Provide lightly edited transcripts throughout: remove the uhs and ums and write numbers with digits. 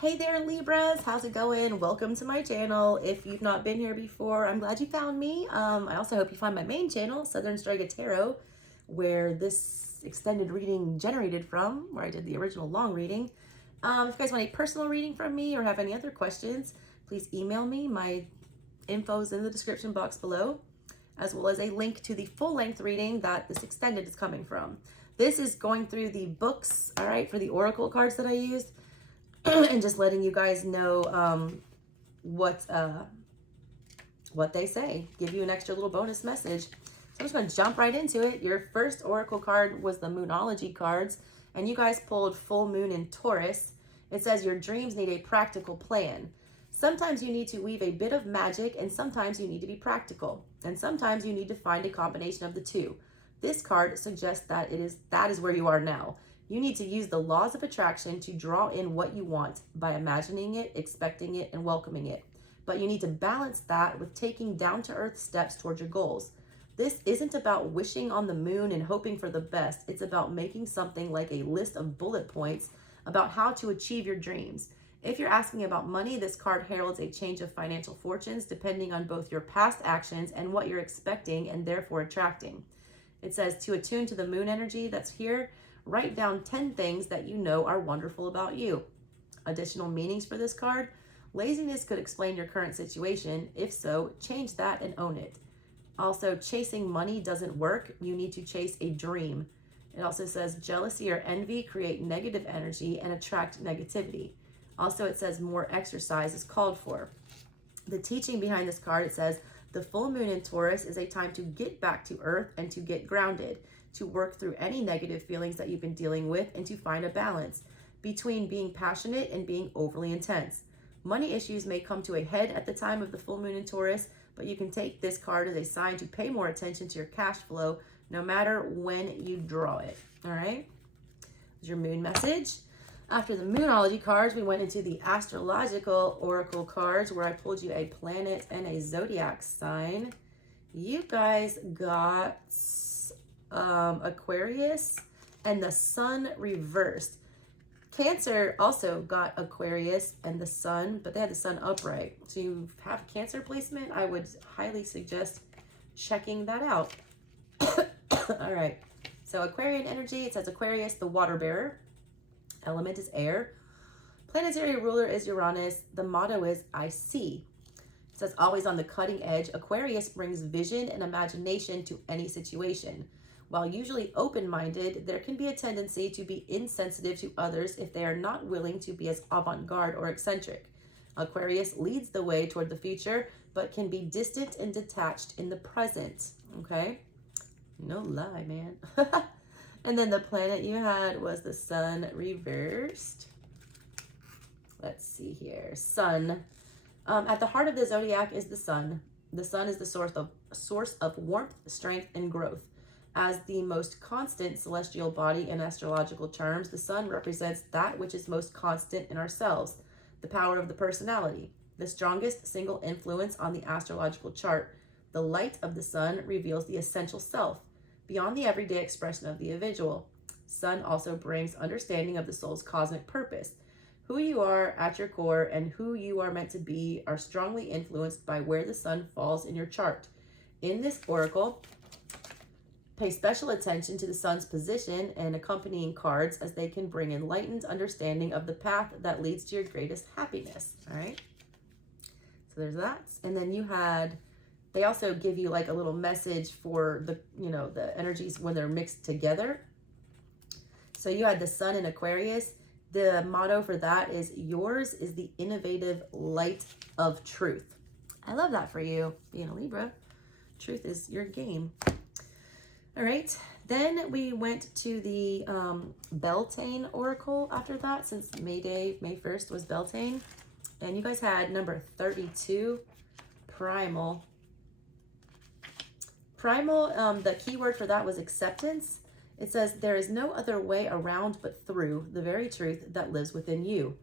Hey there, Libras. How's it going? Welcome to my channel. If you've not been here before, I'm glad you found me. I also hope you find my main channel, SouthernStrega Tarot, where this extended reading generated from, where I did the original long reading. If you guys want a personal reading from me or have any other questions, please email me. My info's in the description box below, as well as a link to the full-length reading that this extended is coming from. This is going through the books, all right, for the oracle cards that I used. And just letting you guys know what they say, give you an extra little bonus message. So I'm just going to jump right into it. Your first oracle card was the Moonology cards, and you guys pulled Full Moon in Taurus. It says your dreams need a practical plan. Sometimes you need to weave a bit of magic, and sometimes you need to be practical, and sometimes you need to find a combination of the two. This card suggests that that is where you are now. You need to use the laws of attraction to draw in what you want by imagining it, expecting it, and welcoming it. But you need to balance that with taking down-to-earth steps towards your goals. This isn't about wishing on the moon and hoping for the best. It's about making something like a list of bullet points about how to achieve your dreams. If you're asking about money, this card heralds a change of financial fortunes depending on both your past actions and what you're expecting and therefore attracting. It says to attune to the moon energy that's here, write down 10 things that you know are wonderful about you. Additional meanings for this card: laziness could explain your current situation. If so, change that and own it. Also, chasing money doesn't work. You need to chase a dream. It also says jealousy or envy create negative energy and attract negativity. Also, it says more exercise is called for. The teaching behind this card, it says the full moon in Taurus is a time to get back to earth and to get grounded, to work through any negative feelings that you've been dealing with, and to find a balance between being passionate and being overly intense. Money issues may come to a head at the time of the full moon in Taurus, but you can take this card as a sign to pay more attention to your cash flow no matter when you draw it. All right? There's your moon message. After the Moonology cards, we went into the astrological oracle cards, where I pulled you a planet and a zodiac sign. You guys got Aquarius and the sun reversed. Cancer also got Aquarius and the sun, but they had the sun upright. So you have Cancer placement, I would highly suggest checking that out. All right, so Aquarian energy, it says Aquarius, the water bearer. Element is air. Planetary ruler is Uranus. The motto is I see. It says always on the cutting edge. Aquarius brings vision and imagination to any situation. While usually open-minded, there can be a tendency to be insensitive to others if they are not willing to be as avant-garde or eccentric. Aquarius leads the way toward the future, but can be distant and detached in the present. Okay? No lie, man. And then the planet you had was the sun reversed. Let's see here. Sun. At the heart of the zodiac is the sun. The sun is the source of warmth, strength, and growth. As the most constant celestial body in astrological terms, the sun represents that which is most constant in ourselves, the power of the personality, the strongest single influence on the astrological chart. The light of the sun reveals the essential self, beyond the everyday expression of the individual. Sun also brings understanding of the soul's cosmic purpose. Who you are at your core and who you are meant to be are strongly influenced by where the sun falls in your chart. In this oracle, pay special attention to the sun's position and accompanying cards, as they can bring enlightened understanding of the path that leads to your greatest happiness. All right. So there's that. And then you had, they also give you like a little message for the, the energies when they're mixed together. So you had the sun in Aquarius. The motto for that is yours is the innovative light of truth. I love that for you, being a Libra. Truth is your game. All right, then we went to the Beltane Oracle after that, since May 1st was Beltane. And you guys had number 32, Primal. Primal, the keyword for that was acceptance. It says, there is no other way around but through the very truth that lives within you.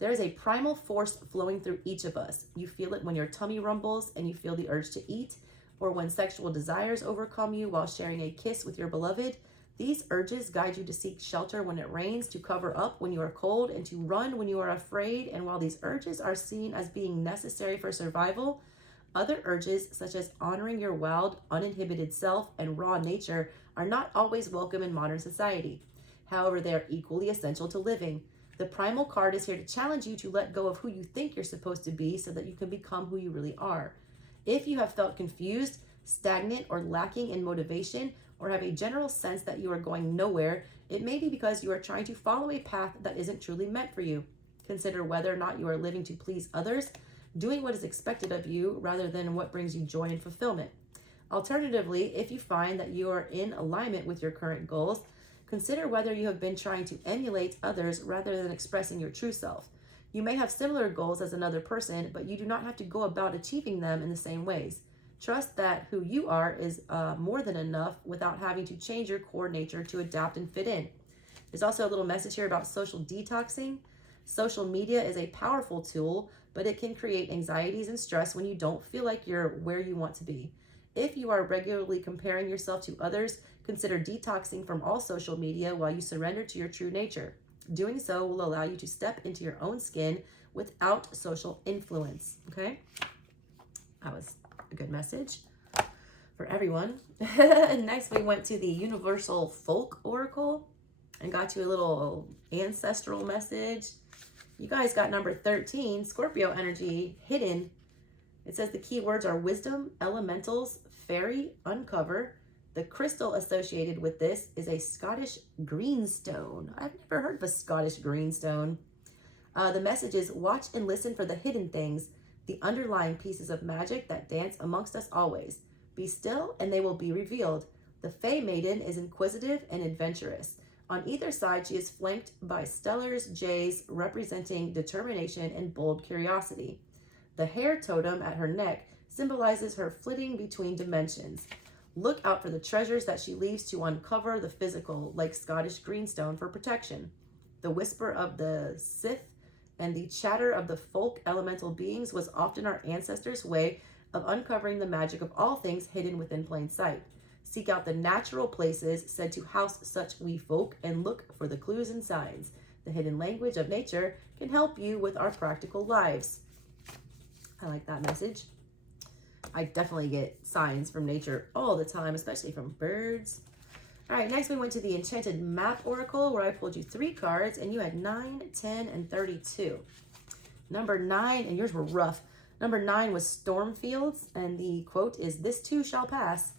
There is a primal force flowing through each of us. You feel it when your tummy rumbles and you feel the urge to eat, or when sexual desires overcome you while sharing a kiss with your beloved. These urges guide you to seek shelter when it rains, to cover up when you are cold, and to run when you are afraid. And while these urges are seen as being necessary for survival, other urges, such as honoring your wild, uninhibited self and raw nature, are not always welcome in modern society. However, they are equally essential to living. The primal card is here to challenge you to let go of who you think you're supposed to be so that you can become who you really are. If you have felt confused, stagnant, or lacking in motivation, or have a general sense that you are going nowhere, it may be because you are trying to follow a path that isn't truly meant for you. Consider whether or not you are living to please others, doing what is expected of you rather than what brings you joy and fulfillment. Alternatively, if you find that you are in alignment with your current goals, consider whether you have been trying to emulate others rather than expressing your true self. You may have similar goals as another person, but you do not have to go about achieving them in the same ways. Trust that who you are is more than enough without having to change your core nature to adapt and fit in. There's also a little message here about social detoxing. Social media is a powerful tool, but it can create anxieties and stress when you don't feel like you're where you want to be. If you are regularly comparing yourself to others, consider detoxing from all social media while you surrender to your true nature. Doing so will allow you to step into your own skin without social influence. Okay? That was a good message for everyone. Next, we went to the Universal Folk Oracle and got you a little ancestral message. You guys got number 13, Scorpio energy, hidden. It says the key words are wisdom, elementals, fairy, uncover. The crystal associated with this is a Scottish greenstone. I've never heard of a Scottish greenstone. The message is watch and listen for the hidden things, the underlying pieces of magic that dance amongst us always. Be still and they will be revealed. The Fey Maiden is inquisitive and adventurous. On either side, she is flanked by stellars, jays, representing determination and bold curiosity. The hair totem at her neck symbolizes her flitting between dimensions. Look out for the treasures that she leaves to uncover the physical, like Scottish greenstone for protection. The whisper of the Sith and the chatter of the folk elemental beings was often our ancestors' way of uncovering the magic of all things hidden within plain sight. Seek out the natural places said to house such we folk and look for the clues and signs. The hidden language of nature can help you with our practical lives. I like that message. I definitely get signs from nature all the time, especially from birds. All right, next we went to the Enchanted Map Oracle, where I pulled you 3 cards, and you had 9, 10, and 32. Number 9, and yours were rough. Number 9 was Stormfields, and the quote is, "This too shall pass."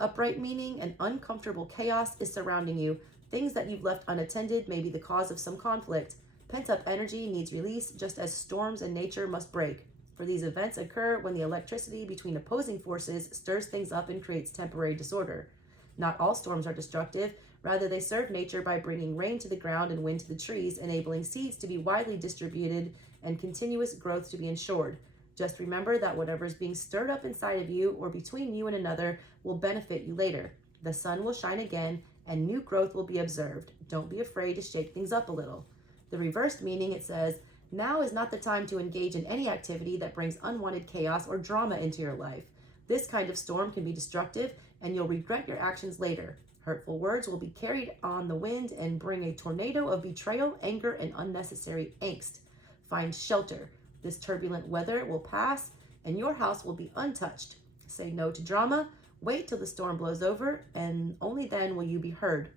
Upright meaning an uncomfortable chaos is surrounding you. Things that you've left unattended may be the cause of some conflict. Pent-up energy needs release, just as storms in nature must break. For these events occur when the electricity between opposing forces stirs things up and creates temporary disorder. Not all storms are destructive. Rather, they serve nature by bringing rain to the ground and wind to the trees, enabling seeds to be widely distributed and continuous growth to be ensured. Just remember that whatever is being stirred up inside of you or between you and another will benefit you later. The sun will shine again and new growth will be observed. Don't be afraid to shake things up a little. The reversed meaning, it says, now is not the time to engage in any activity that brings unwanted chaos or drama into your life. This kind of storm can be destructive and you'll regret your actions later. Hurtful words will be carried on the wind and bring a tornado of betrayal, anger, and unnecessary angst. Find shelter. This turbulent weather will pass and your house will be untouched. Say no to drama. Wait till the storm blows over and only then will you be heard.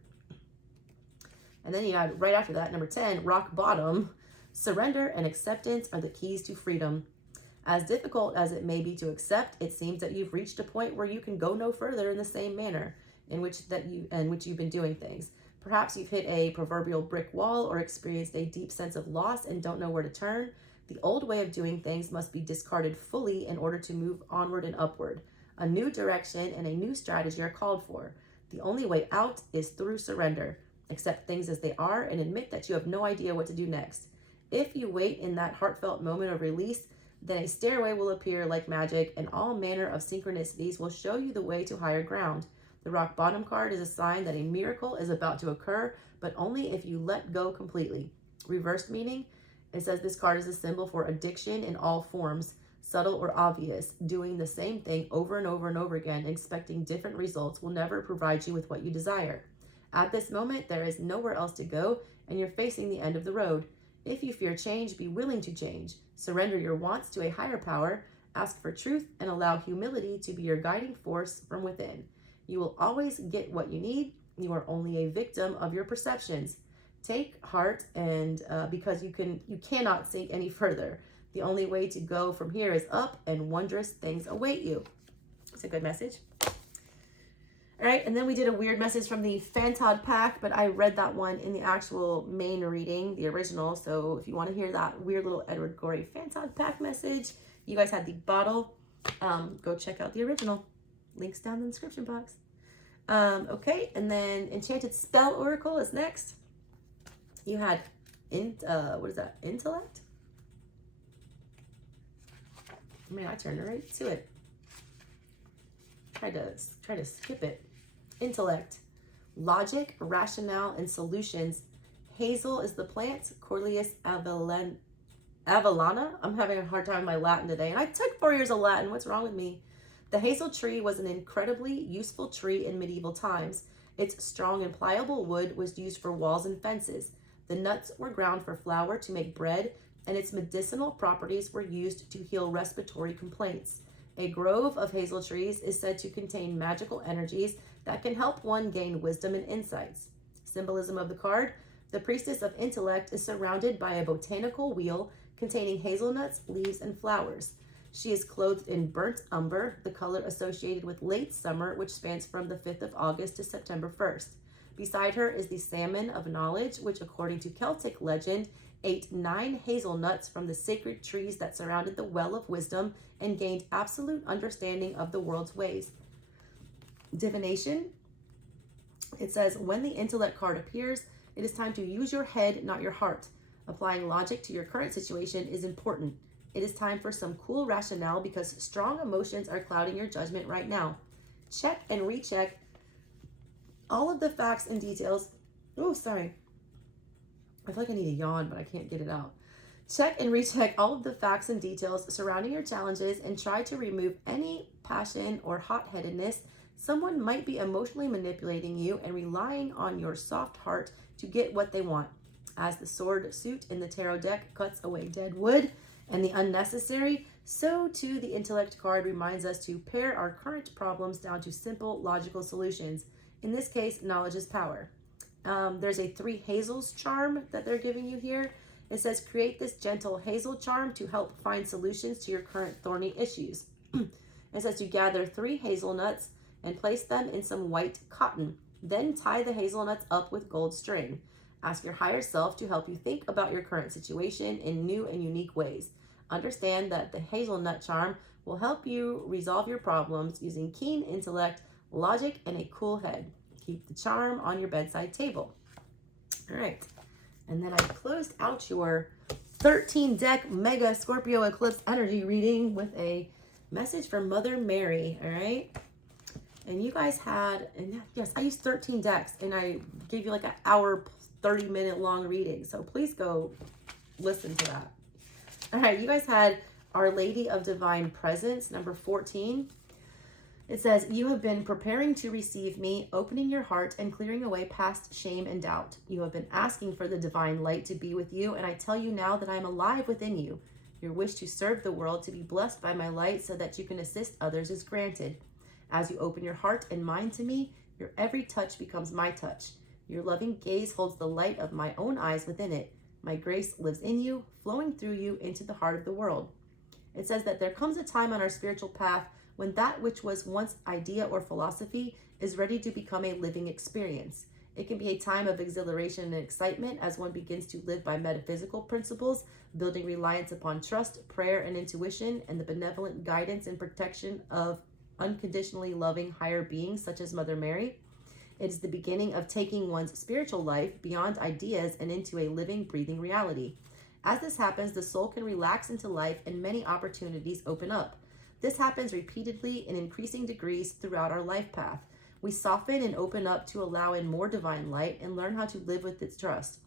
And then you had right after that, number 10, rock bottom. Surrender and acceptance are the keys to freedom. As difficult as it may be to accept, it seems that you've reached a point where you can go no further in the same manner in which you've been doing things. Perhaps you've hit a proverbial brick wall or experienced a deep sense of loss and don't know where to turn. The old way of doing things must be discarded fully in order to move onward and upward. A new direction and a new strategy are called for. The only way out is through surrender. Accept things as they are and admit that you have no idea what to do next. If you wait in that heartfelt moment of release, then a stairway will appear like magic and all manner of synchronicities will show you the way to higher ground. The rock bottom card is a sign that a miracle is about to occur, but only if you let go completely. Reversed meaning, it says this card is a symbol for addiction in all forms, subtle or obvious. Doing the same thing over and over and over again, expecting different results will never provide you with what you desire. At this moment, there is nowhere else to go, and you're facing the end of the road. If you fear change, be willing to change. Surrender your wants to a higher power, ask for truth, and allow humility to be your guiding force from within. You will always get what you need. You are only a victim of your perceptions. Take heart, and because you cannot sink any further. The only way to go from here is up, and wondrous things await you. It's a good message. All right, and then we did a weird message from the Fantod pack, but I read that one in the actual main reading, the original. So if you want to hear that weird little Edward Gorey Fantod pack message, you guys had the bottle. Go check out the original. Links down in the description box. Okay, and then Enchanted Spell Oracle is next. You had, what is that, Intellect? I mean, I turned right to it. Try to skip it. Intellect, logic, rationale, and solutions. Hazel is the plant. Corlius avellana. I'm having a hard time with my Latin today, and I took 4 years of Latin. What's wrong with me? The hazel tree was an incredibly useful tree in medieval times. Its strong and pliable wood was used for walls and fences. The nuts were ground for flour to make bread, and its medicinal properties were used to heal respiratory complaints. A grove of hazel trees is said to contain magical energies that can help one gain wisdom and insights. Symbolism of the card: the priestess of intellect is surrounded by a botanical wheel containing hazelnuts, leaves, and flowers. She is clothed in burnt umber, the color associated with late summer, which spans from the 5th of August to September 1st. Beside her is the salmon of knowledge, which, according to Celtic legend, ate 9 hazelnuts from the sacred trees that surrounded the well of wisdom and gained absolute understanding of the world's ways. Divination. It says, when the intellect card appears, it is time to use your head, not your heart. Applying logic to your current situation is important. It is time for some cool rationale because strong emotions are clouding your judgment right now. Check and recheck all of the facts and details. Oh, sorry. I feel like I need a yawn, but I can't get it out. Check and recheck all of the facts and details surrounding your challenges and try to remove any passion or hot-headedness. Someone might be emotionally manipulating you and relying on your soft heart to get what they want. As the sword suit in the tarot deck cuts away dead wood and the unnecessary, so too the intellect card reminds us to pare our current problems down to simple, logical solutions. In this case, knowledge is power. There's a 3 hazels charm that they're giving you here. It says, create this gentle hazel charm to help find solutions to your current thorny issues. It says to gather 3 hazelnuts and place them in some white cotton. Then tie the hazelnuts up with gold string. Ask your higher self to help you think about your current situation in new and unique ways. Understand that the hazelnut charm will help you resolve your problems using keen intellect, logic, and a cool head. Keep the charm on your bedside table. All right. And then I closed out your 13 deck Mega Scorpio Eclipse energy reading with a message from Mother Mary. All right. And you guys had, and yes, I used 13 decks and I gave you like an hour, 30-minute long reading. So please go listen to that. All right. You guys had Our Lady of Divine Presence, number 14. It says, you have been preparing to receive me, opening your heart and clearing away past shame and doubt. You have been asking for the divine light to be with you, and I tell you now that I am alive within you. Your wish to serve the world, to be blessed by my light so that you can assist others is granted. As you open your heart and mind to me, your every touch becomes my touch. Your loving gaze holds the light of my own eyes within it. My grace lives in you, flowing through you into the heart of the world. It says that there comes a time on our spiritual path when that which was once idea or philosophy is ready to become a living experience. It can be a time of exhilaration and excitement as one begins to live by metaphysical principles, building reliance upon trust, prayer, and intuition, and the benevolent guidance and protection of unconditionally loving higher beings such as Mother Mary. It is the beginning of taking one's spiritual life beyond ideas and into a living, breathing reality. As this happens, the soul can relax into life and many opportunities open up. This happens repeatedly in increasing degrees throughout our life path. We soften and open up to allow in more divine light and learn how to live with its trust.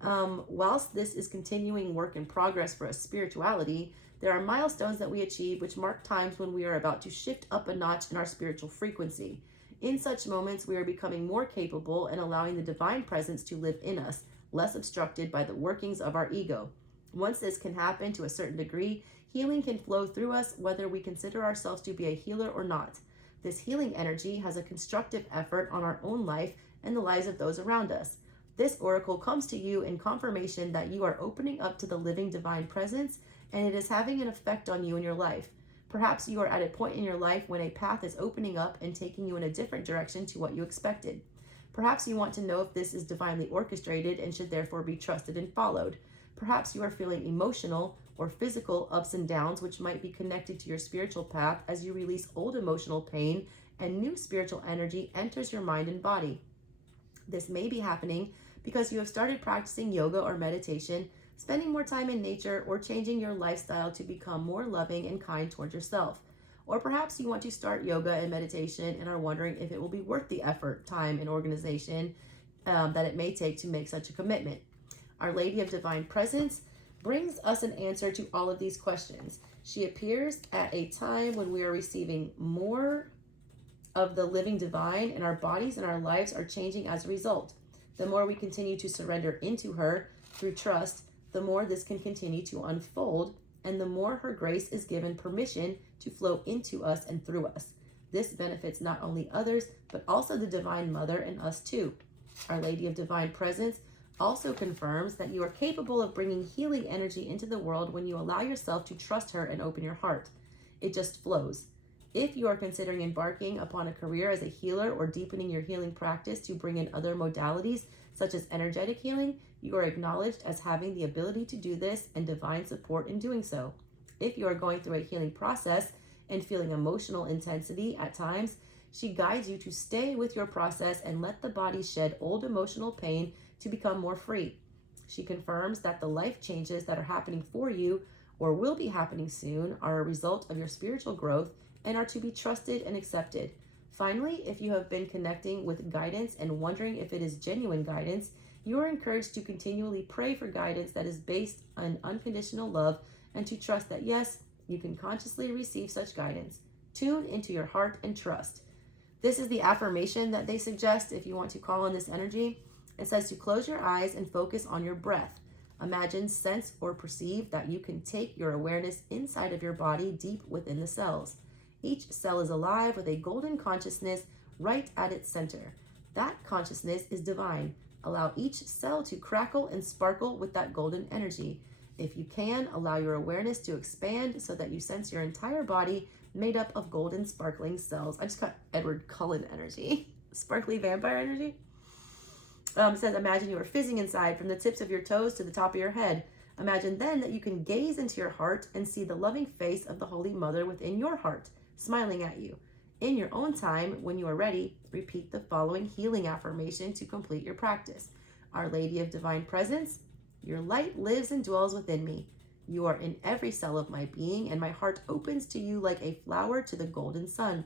Whilst this is continuing work in progress for us spirituality, there are milestones that we achieve which mark times when we are about to shift up a notch in our spiritual frequency. In such moments, we are becoming more capable and allowing the divine presence to live in us, less obstructed by the workings of our ego. Once this can happen to a certain degree, healing can flow through us whether we consider ourselves to be a healer or not. This healing energy has a constructive effort on our own life and the lives of those around us. This oracle comes to you in confirmation that you are opening up to the living divine presence, and it is having an effect on you in your life. Perhaps you are at a point in your life when a path is opening up and taking you in a different direction to what you expected. Perhaps you want to know if this is divinely orchestrated and should therefore be trusted and followed. Perhaps you are feeling emotional or physical ups and downs, which might be connected to your spiritual path as you release old emotional pain and new spiritual energy enters your mind and body. This may be happening because you have started practicing yoga or meditation, spending more time in nature, or changing your lifestyle to become more loving and kind toward yourself. Or perhaps you want to start yoga and meditation and are wondering if it will be worth the effort, time, and organization that it may take to make such a commitment. Our Lady of Divine Presence brings us an answer to all of these questions. She appears at a time when we are receiving more of the living divine, and our bodies and our lives are changing as a result. The more we continue to surrender into her through trust, the more this can continue to unfold, and the more her grace is given permission to flow into us and through us. This benefits not only others, but also the Divine Mother and us too. Our Lady of Divine Presence also confirms that you are capable of bringing healing energy into the world when you allow yourself to trust her and open your heart. It just flows. If you are considering embarking upon a career as a healer or deepening your healing practice to bring in other modalities, such as energetic healing, you are acknowledged as having the ability to do this and divine support in doing so. If you are going through a healing process and feeling emotional intensity at times, she guides you to stay with your process and let the body shed old emotional pain to become more free. She confirms that the life changes that are happening for you or will be happening soon are a result of your spiritual growth and are to be trusted and accepted. Finally, if you have been connecting with guidance and wondering if it is genuine guidance, you are encouraged to continually pray for guidance that is based on unconditional love and to trust that yes, you can consciously receive such guidance. Tune into your heart and trust. This is the affirmation that they suggest if you want to call on this energy. It says to close your eyes and focus on your breath. Imagine, sense, or perceive that you can take your awareness inside of your body deep within the cells. Each cell is alive with a golden consciousness right at its center. That consciousness is divine. Allow each cell to crackle and sparkle with that golden energy. If you can, allow your awareness to expand so that you sense your entire body made up of golden sparkling cells. I just got Edward Cullen energy. Sparkly vampire energy. It says, imagine you are fizzing inside from the tips of your toes to the top of your head. Imagine then that you can gaze into your heart and see the loving face of the Holy Mother within your heart, smiling at you. In your own time, when you are ready, repeat the following healing affirmation to complete your practice. Our Lady of Divine Presence, your light lives and dwells within me. You are in every cell of my being, and my heart opens to you like a flower to the golden sun.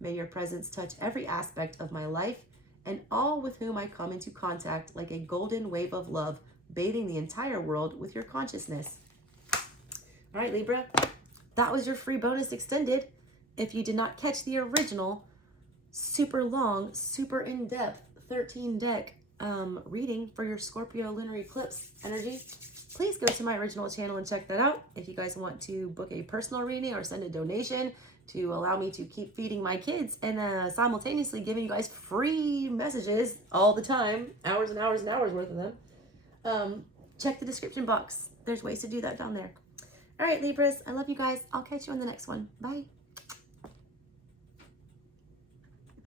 May your presence touch every aspect of my life and all with whom I come into contact like a golden wave of love, bathing the entire world with your consciousness. All right, Libra, that was your free bonus extended. If you did not catch the original, super long, super in-depth 13-deck reading for your Scorpio lunar eclipse energy, please go to my original channel and check that out. If you guys want to book a personal reading or send a donation to allow me to keep feeding my kids and simultaneously giving you guys free messages all the time, hours and hours and hours worth of them, check the description box. There's ways to do that down there. All right, Libras, I love you guys. I'll catch you on the next one. Bye.